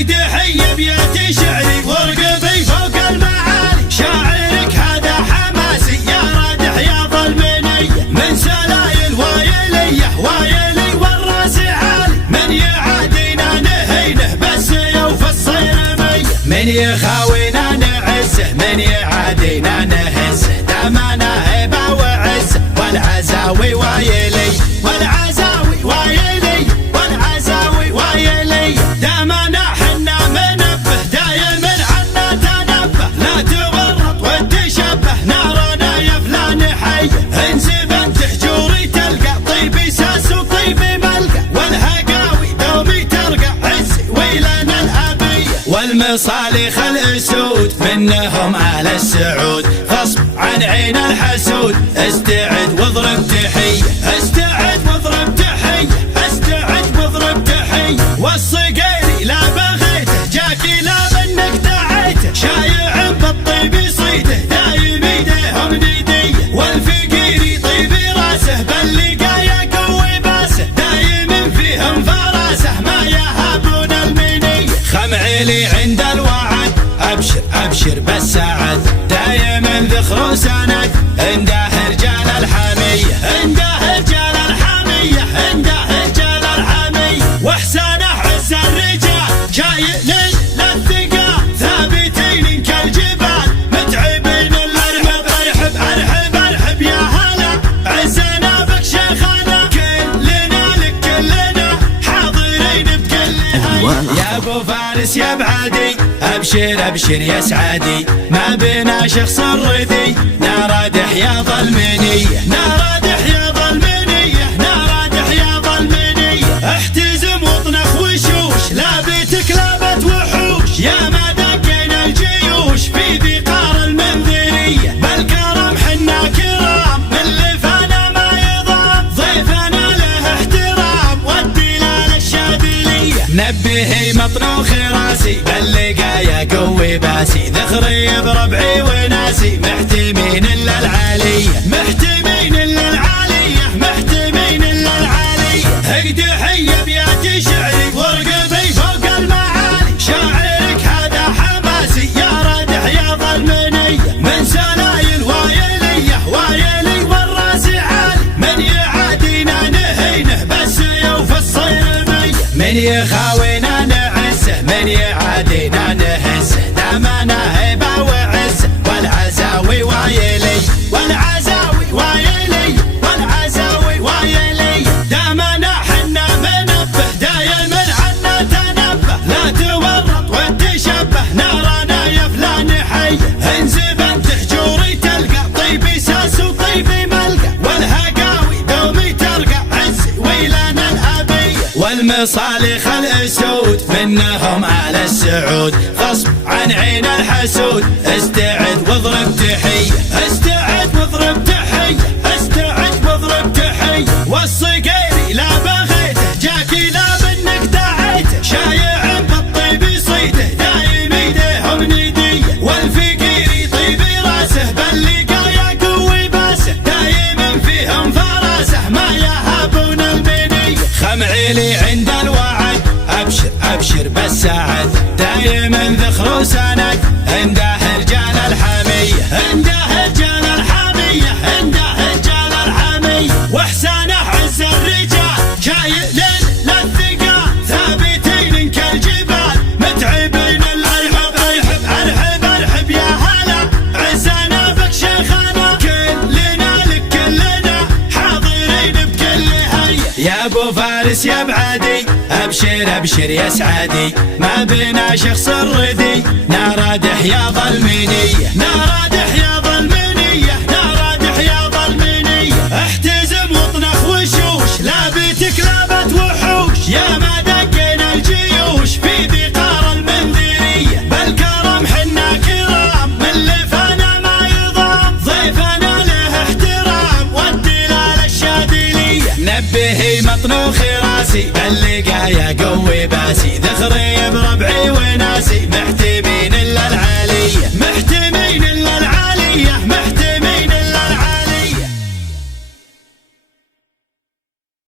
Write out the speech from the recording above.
اقدحي بياتي شعري وارقبي فوق المعالي، شاعرك هذا حماسي يا رادح يا ظلمني، من سلايل وايليه وايلي والراس عالي، من يعادينا نهينه بس يوفى الصيرمي، من يخاوينا نعزه من يعادينا نهزه، دامنا هيبه وعزه والعزاوي وايلي والعزاوي وايلي والعزاوي وايلي، دامنا حنا منبه دايم عنا تنبه، لا تورط وتشبه نارنا يا فلان حي، انزب انت حجوري تلقى طيبي ساس وطيبي ملقى، والهقاوي دومي ترقى عزي ويلنا الابيه، والمصالح الاسود منهم على السعود، غصب عن عين الحسود، استعد واضرب تحيه استعد واضرب تحيه استعد واضرب تحيه، والصقيري لا بغيته جاكي لا منك دعيته، شايع بالطيب صيته دايم ايديهم نديه، والفقيري طيب راسه باللقايا قوي باسه، دايم فيهم فراسه ما يهابون المنيه، خمعيلي عند الوعد ابشر ابشر بالسعد، دايم ذخر وسند عنده رجال الحميه عنده رجال الحميه عنده رجال الحميه، واحسانه عز الرجال شايل للثقال، ثابتين كالجبال متعبين الارحب ارحب ارحب ارحب يا هلا، عزنا بك شيخنا كلنا لك كلنا حاضرين بكل هيا، يا ابو فارس يا بعدي ابشر ابشر يا سعادي، ما بنا شخص ردي نارادح يا ظلمنيه نارادح يا ظلمنيه نارادح يا ظلمنيه، احتزم واطنخ وشوش لابتك لابت وحوش، يا ما دقينا الجيوش في بقار المنذريه، بالكرم حنا كرام من لفانا ما يضام، ضيفنا له احترام والدلال الشاذليه، نبهي مطنوخ راسي باللقايا قوي باسي، ذخري بربعي وناسي محتمين الا العاليه محتمين الا العاليه محتمين الا العاليه، اقدحي بياتي شعري وارقبي فوق المعالي، شاعرك هذا حماسي يا رادح يا ظلمني، من سلايل وايليه وايلي والراس عالي، من يعادينا نهينه بس يوفى الصيرمي، من يخاوينا نعزه من يعادينا نهزه، دامنا هيبه وعزه والعزاوي وايلي والعزاوي وايلي والعزاوي وايلي، دامنا حنا منبه دايم عنا تنبه، لا تورط وتشبه نارنا يا فلان حي، انزب انت حجوري تلقى طيبي ساس وطيبي ملقى، والهقاوي دومي ترقى عزي ويلنا الابيه، والمصالح الاسود منهم على السعود، غصب عن عين الحسود استعد واضرب تحيه استعد واضرب تحيه استعد واضرب تحيه، والصقيري لا بغيته جاكي لا منك دعيته، شايع بالطيب صيته دايم ايديهم نديه، والفقيري طيب راسه باللقايا قوي باسه، دايم فيهم فراسه ما يهابون المنيه، خمعيلي عند الوعد ابشر ابشر بالسعد، دايم ذخر وسند عنده رجال الحميه عنده رجال الحميه عنده رجال الحميه، واحسانه عز الرجال شايل للثقال، ثابتين كالجبال متعبين الارحب ارحب ارحب ارحب يا هلا، عزنا بك شيخنا كلنا لك كلنا حاضرين بكل هيا، يا ابو فارس يا بعدي ابشر ابشر يا سعادي، ما بنا شخص ردي نارادح يا ظلمنيه نارادح يا ظلمنيه نارادح يا ظلمنيه، احتزم واطنخ وشوش لابتك لابت وحوش، يا ما دقينا الجيوش في بقار المنذريه، بالكرم حنا كرام من لفانا ما يضام، ضيفنا له احترام والدلال الشاذليه، نبهي مطنوخ راسي باللقايا قوي باسي، ذخري بربعي وناسي محتمين